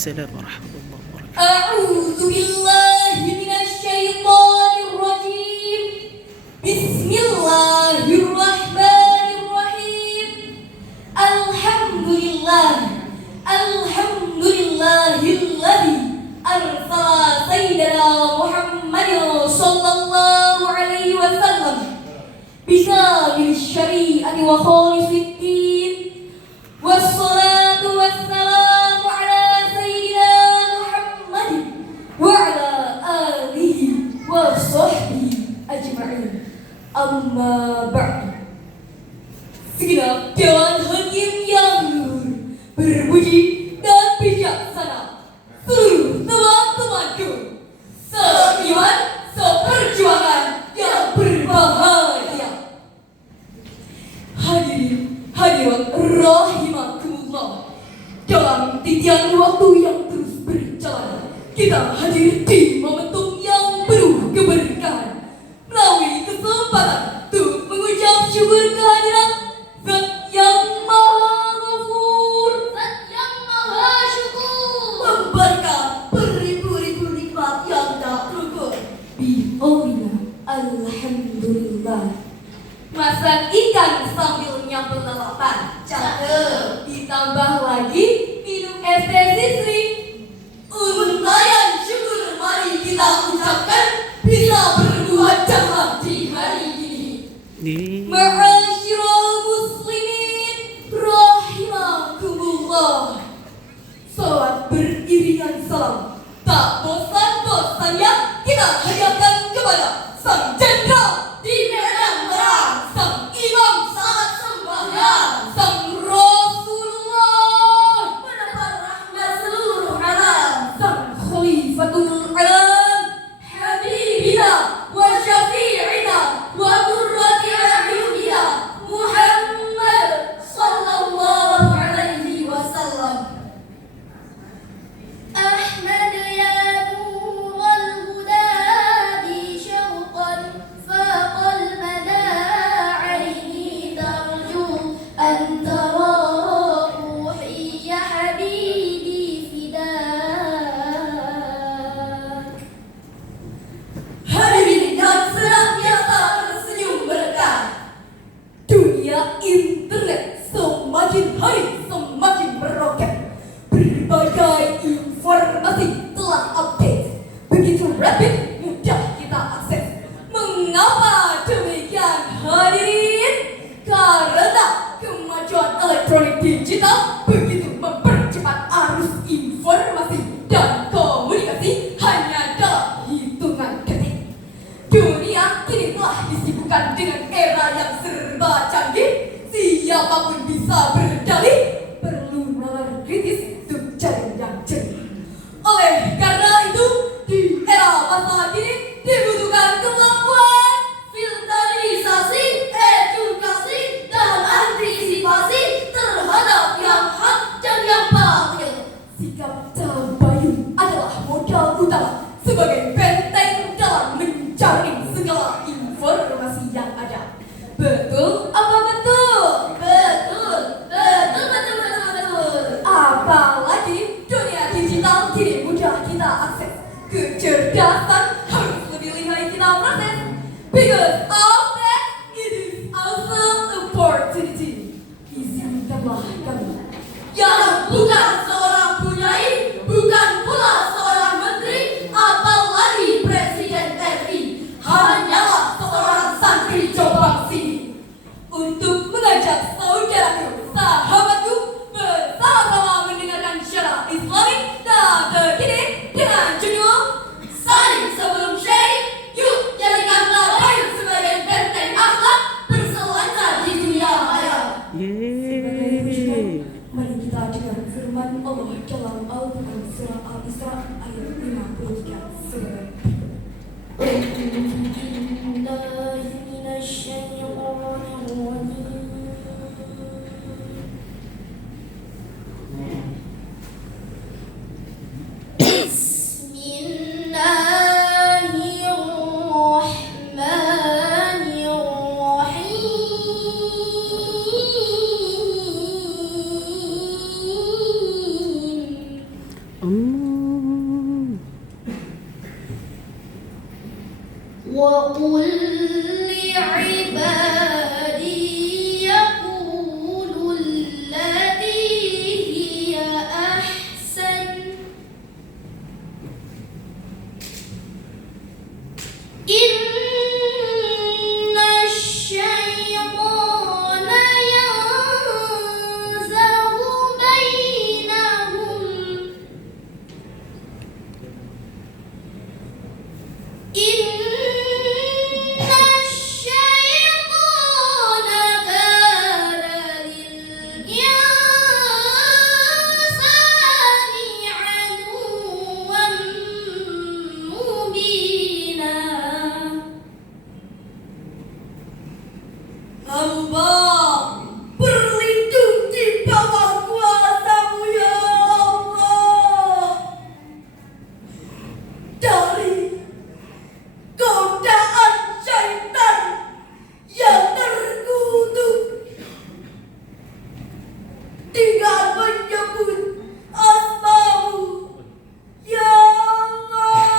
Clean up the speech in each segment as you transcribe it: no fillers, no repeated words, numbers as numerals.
Waalaikumsalam warahmatullahi wabarakatuh. A'udzu billahi minasyaitonir rajim. Bismillahirrahmanirrahim. Alhamdulillahilladzi arsala sayyidina Muhammadin sallallahu alaihi wasallam bikamil syari'ati wa khalisid din. Wassalatu wassalamu ala sayyidina Muhammadin wa ala alihi wa sahbihi ajma'in. Amma ba'du. Segenap dewan hakim yang luhur, berpuji dan bijaksana, seluruh teman-temanku seiman seperjuangan yang berbahagia. Hadirin hadirat rahimakumullah, dalam titian waktu yang terus berjalan, kita hadir di momentum yang penuh keberkahan, melalui kesempatan untuk mengucap syukur kehadiran Zat yang Maha Ghafur, Zat yang Maha Syukur, memberikan beribu-ribu nikmat yang tak terukur. Bi'aulina alhamdulillah. Masak ikan sambil nyambel lalapan, cakep. Ditambah lagi minum es teh Sisri. Untayan syukur mari kita ucapkan, bisa berbuat jahat di hari ini. Ma'asyiral muslimin rahimakumullah. Salawat beriringan salam, tak bosan-bosannya kita hadiahkan kepada Sang Jenderal di medan perang, Sang Imam saat sembahyang, Sang Rasulullah menebar rahmat seluruh alam, Sang Khalifatul Alam, Habibina wa Syafi'ina wa Qurrati A'yunina Muhammad sallallahu alaihi wasallam. أحمد يا نور الهدى هادي شوقا فاق المدى عيني ترجو أن ترى روحي يا حبيبي فداك. Hadirin yang senantiasa tersenyum berkah, dunia internet semakin hari semakin meroket. Berbagai informasi telah update, begitu rapid, mudah kita akses. Mengapa demikian hadirin? Karena kemajuan elektronik digital begitu mempercepat arus informasi dan komunikasi hanya dalam hitungan detik. Dunia kini telah disibukkan dengan era yang serba canggih. Siapapun bisa berdalih, perlu nalar kritis untuk jaring yang jernih. Oleh karena itu, di era masa kini dibutuhkan kemampuan filterisasi, edukasi, dan antisipasi terhadap yang hak dan yang batil. Sikap tabayun adalah modal utama sebagai benteng dalam menjaring segala informasi yang ada. Betul apa betul? Betul. Apalagi dunia digital kini mudah kita akses. Kecerdasan harus lebih lihai kita proses. Because of that, it is also an opportunity. Izinkanlah kami yang bukan seorang bunyai, bukan pula seorang menteri, apalagi Presiden RI, hanyalah seorang santri Jombang sini, untuk mengajak saudaraku, sahabatku, bersama-sama mendengarkan syarat Islami dan terkini dengan judul Saling Sebelum Syarik. Yuk jadikanlah baik sebagai benteng akhlak berselancar di dunia maya. Sebagai rujukan, mari kita dengar firman Allah dalam Al-Quran surah Al-Isra ayat 53 sebagai وقل لعبادي يقولوا التي هي أحسن إن الشيطان ينزغ بينهم إن الشيطان كان للإنسان عدوا مبينا. Hamba berlindung di bawah kuasa-Mu ya Allah dari godaan syaitan yang terkutuk dengan menyebut asma-Mu ya Allah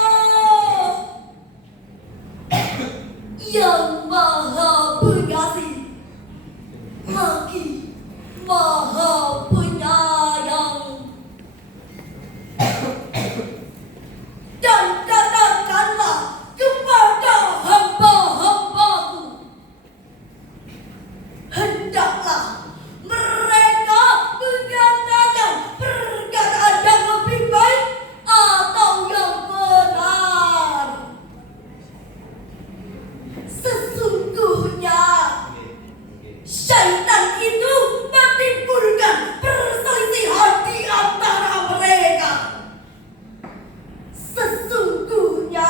yang Maha Pengasih lagi Maha Penyayang. Dan katakanlah kepada hamba-hamba-Mu, hendaklah mereka mengatakan perkataan yang lebih baik atau yang benar. Sesungguhnya syaitan itu menimbulkan perselisihan di antara mereka. Sesungguhnya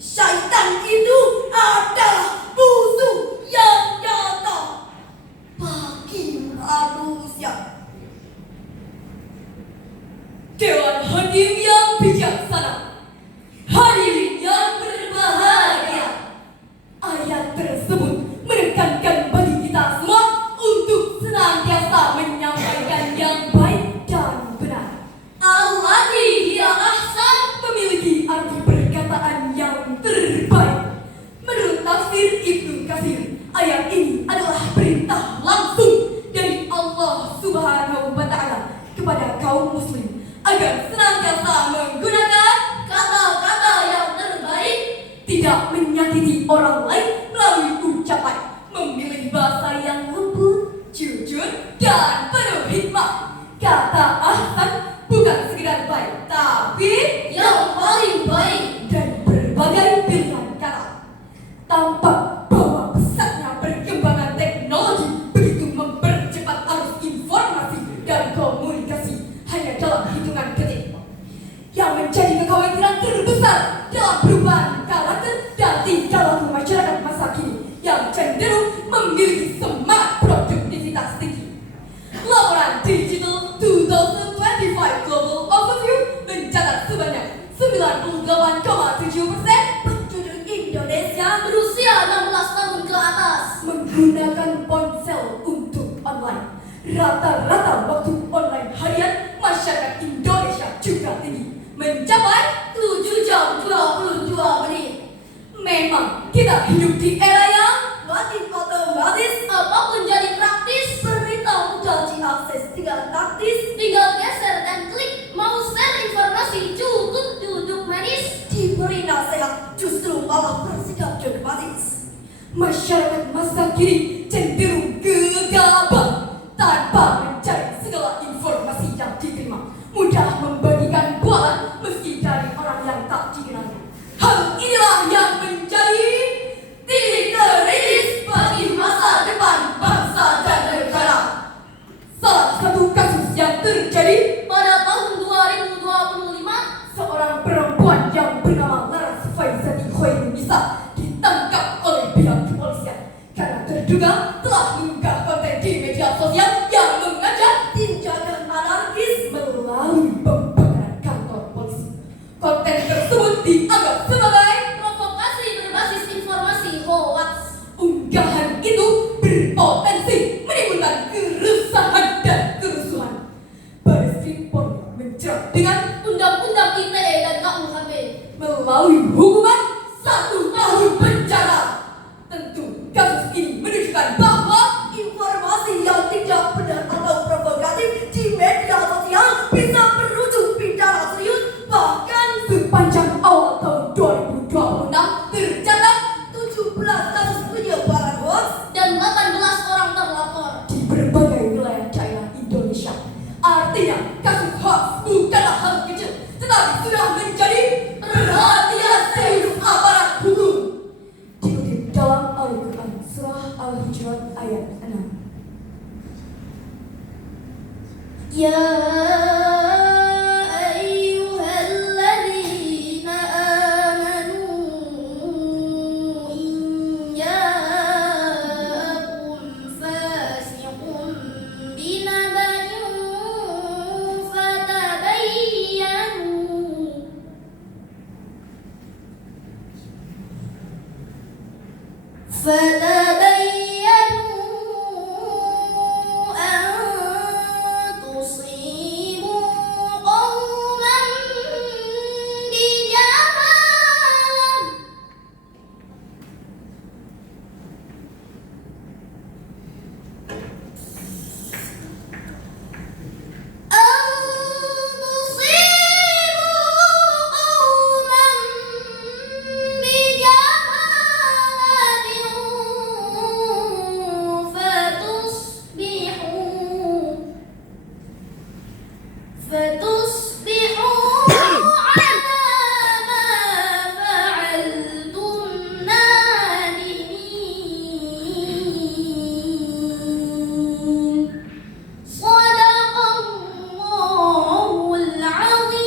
syaitan itu adalah musuh yang nyata bagi manusia. Dewan Hakim yang bijaksana, hadirin yang berbahagia, ayat tersebut menekankan bagi kita semua untuk senantiasa menyampaikan yang baik dan benar. Allati hiya ahsan memiliki arti perkataan yang terbaik. Menurut tafsir Ibnu Katsir, ayat ini adalah perintah langsung dari Allah Subhanahu wa Ta'ala kepada kaum muslim agar senantiasa menggunakan kata-kata yang terbaik, tidak menyakiti orang lain melalui ucapan, memilih bahasa yang lembut, jujur, dan penuh hikmah. Kata ahsan bukan sekedar baik, tapi yang paling baik dari berbagai pilihan kata. Tampak bahwa pesatnya perkembangan teknologi begitu mempercepat arus informasi dan komunikasi hanya dalam hitungan detik. Yang menjadi kekhawatiran terbesar dalam perubahan karakter dan tingkah laku masyarakat masa kini yang cenderung memiliki semangat produktivitas tinggi. Laporan Digital 2025 Global Overview mencatat sebanyak 98,7% penduduk Indonesia Berusia 16 tahun ke atas menggunakan ponsel untuk online. Rata-rata waktu online harian masyarakat Indonesia juga tinggi, mencapai 7 jam 22 menit. Memang kita hidup di era yang otomatis, Apapun jadi praktis, berita mudah diakses, tinggal taktis, tinggal geser dan klik. Mau share informasi cukup duduk manis. diberi nasihat justru malah bersikap dogmatis. Masyarakat masa kini cenderung gegabah tanpa mencari segala informasi yang diterima, mudah membagikan bualan meski dari orang yang tak dikenalnya. Hal inilah yang menjadi titik kritis bagi masa depan bangsa dan negara. Salah satu kasus yang terjadi Pada tahun 2025, seorang perempuan yang bernama Laras Faizati Khairunisa ditangkap oleh pihak kepolisian karena terduga tetapi sudah menjadi perhatian serius aparat hukum. Dikutip dalam Al-Quran surah Al-Hujurat ayat 6. Ya ayyuhalladzina amanu in ja'akum fasiqun binaba'in فتبينوا أن تصيبوا قوما بجهالة فتصبحوا على ما فعلتم نادمين صدق الله العظيم.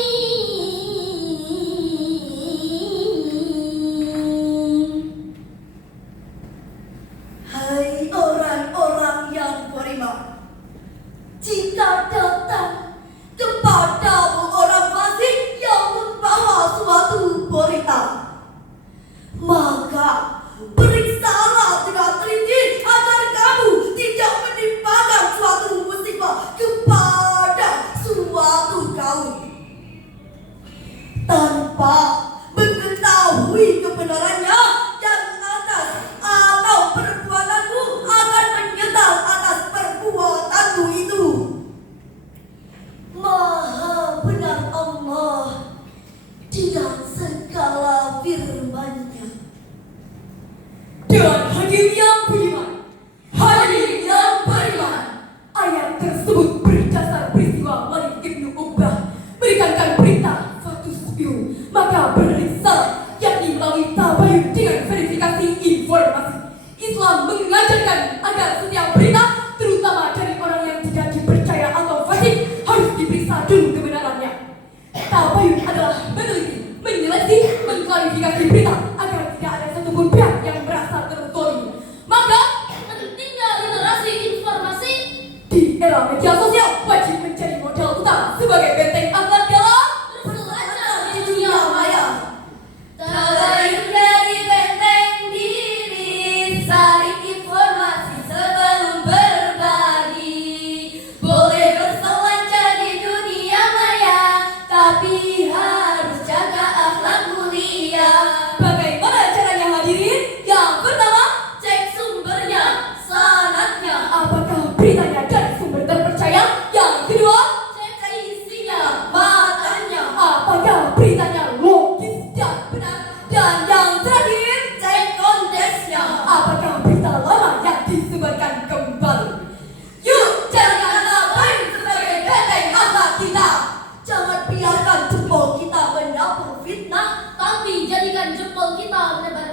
Hai orang-orang yang beriman, jika datang kepadamu orang fasik yang membawa suatu berita, maka periksalah dengan teliti agar kamu tidak menimpakan suatu musibah kepada suatu kaum tanpa mengetahui kebenarannya yang atas atau perbuatanmu akan menyesal atas perbuatanmu itu. Maha benar Allah dengan segala firman-Nya. Dan hakim yang budiman, hadirin yang beriman, ayat tersebut berdasar peristiwa Walid ibnu Uqbah berikankan berita fatusbihu, maka beriksa, yakni melalui tabayun dengan verifikasi informasi. Islam mengajarkan agar setiap berita, terutama dari orang yang tidak dipercaya atau fasik, harus diperiksa dulu kebenarannya. Tabayun adalah meneliti, menyeleksi, mengklarifikasi berita agar tidak ada satupun pihak yang merasa terzalimi. Maka Pentingnya literasi informasi di era media sosial wajib menjadi modal utama sebagai benteng akhlak dalam berselancar di dunia maya. Tabayun dari benteng diri, saring informasi sebelum berbagi. Boleh berselancar di dunia maya, tapi harus jaga akhlak mulia. Bagaimana caranya hadirin? Yang pertama, Cek sumbernya, sanadnya. apakah beritanya dari sumber terpercaya? Yang kedua, Cek isinya, matanya. apakah beritanya logis dan benar? Dan yang terakhir, Cek konteksnya. apakah berita lama yang disebarkan kembali? Yuk, jadikan tabayun sebagai benteng akhlak kita. Jangan biarkan jempol kita menyapu fitnah. Tapi jadikan jempol kita menebar